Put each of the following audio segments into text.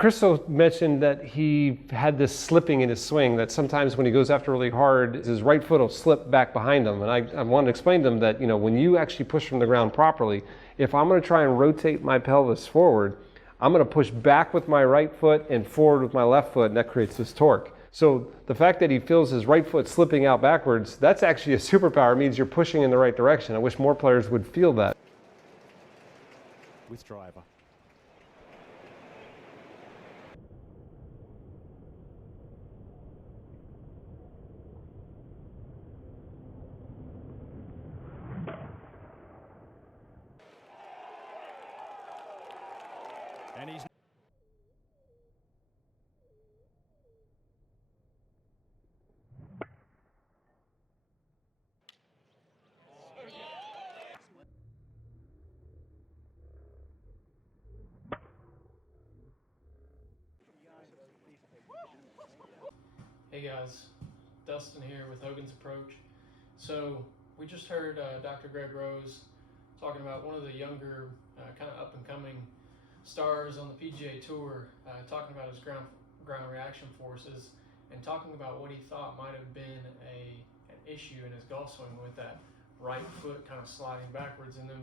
Christo mentioned that he had this slipping in his swing, that sometimes when he goes after really hard, his right foot will slip back behind him. And I wanted to explain to him that, when you actually push from the ground properly, if I'm going to try and rotate my pelvis forward, I'm going to push back with my right foot and forward with my left foot, and that creates this torque. So the fact that he feels his right foot slipping out backwards, that's actually a superpower. It means you're pushing in the right direction. I wish more players would feel that. With driver. And he's Hey guys, Dustin here with Hogan's Approach. So we just heard Dr. Greg Rose talking about one of the younger kind of up and coming stars on the PGA Tour, talking about his ground reaction forces and talking about what he thought might have been an issue in his golf swing with that right foot kind of sliding backwards, and then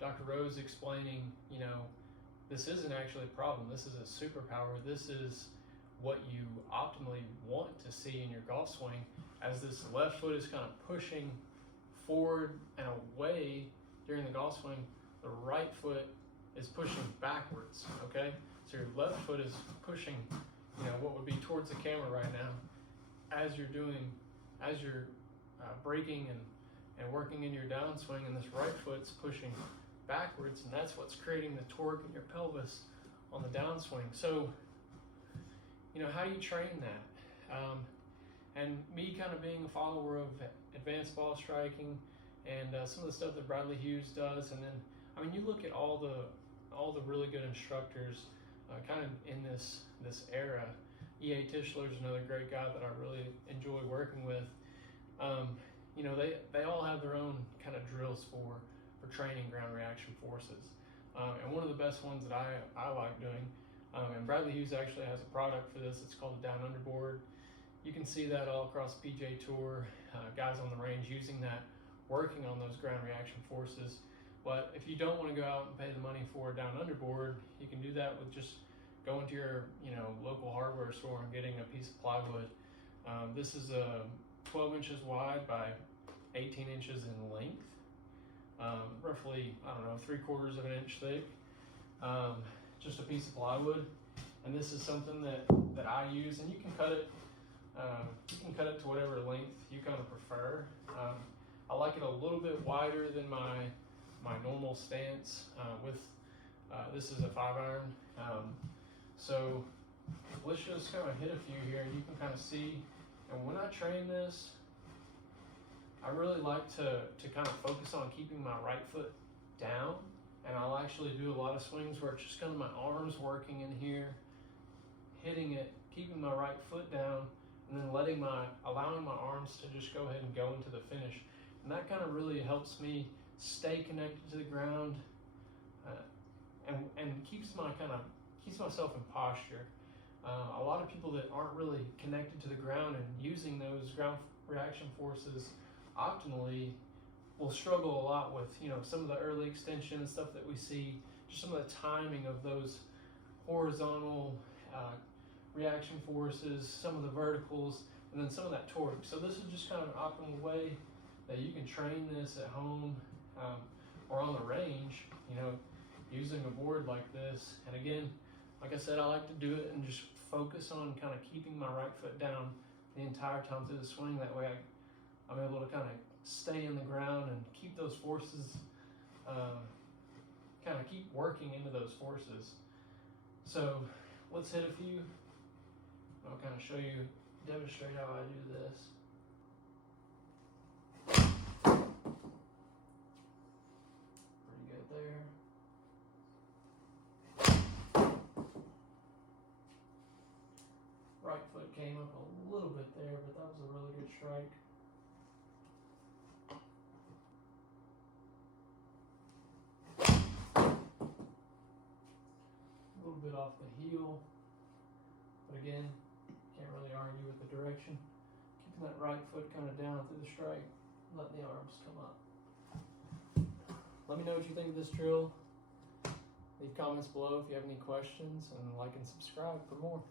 Dr. Rose explaining, this isn't actually a problem. This is a superpower. This is what you optimally want to see in your golf swing, as this left foot is kind of pushing forward and away during the golf swing. The right foot is pushing backwards, okay? So your left foot is pushing, what would be towards the camera right now, as you're braking and working in your downswing, and this right foot's pushing backwards, and that's what's creating the torque in your pelvis on the downswing. So, how do you train that? And me kind of being a follower of advanced ball striking and some of the stuff that Bradley Hughes does, and then, you look at all the really good instructors kind of in this era. E.A. Tischler is another great guy that I really enjoy working with. They all have their own kind of drills for training ground reaction forces. And one of the best ones that I like doing, and Bradley Hughes actually has a product for this, it's called the Down Under Board. You can see that all across the PGA Tour, guys on the range using that, working on those ground reaction forces. But if you don't want to go out and pay the money for a Down Under Board, you can do that with just going to your local hardware store and getting a piece of plywood. This is 12 inches wide by 18 inches in length, roughly, 3/4 of an inch thick. Just a piece of plywood, and this is something that I use, and you can cut it to whatever length you kind of prefer. I like it a little bit wider than my normal stance. This is a 5-iron, so let's just kind of hit a few here, and you can kind of see. And when I train this, I really like to kind of focus on keeping my right foot down. And I'll actually do a lot of swings where it's just kind of my arms working in here, hitting it, keeping my right foot down, and then allowing my arms to just go ahead and go into the finish. And that kind of really helps me stay connected to the ground, and keeps myself in posture. A lot of people that aren't really connected to the ground and using those ground reaction forces optimally will struggle a lot with some of the early extension and stuff that we see, just some of the timing of those horizontal reaction forces, some of the verticals, and then some of that torque. So this is just kind of an optimal way that you can train this at home or on the range, using a board like this. And again, like I said, I like to do it and just focus on kind of keeping my right foot down the entire time through the swing. That way I'm able to kind of stay in the ground and keep those forces, kind of keep working into those forces. So let's hit a few. I'll kind of demonstrate how I do this. Pretty good there. Right foot came up a little bit there, but that was a really good strike. A little bit off off the heel. But again, can't really argue with the direction. Keeping that right foot kind of down through the strike, letting the arms come up. Let me know what you think of this drill. Leave comments below if you have any questions, and like and subscribe for more.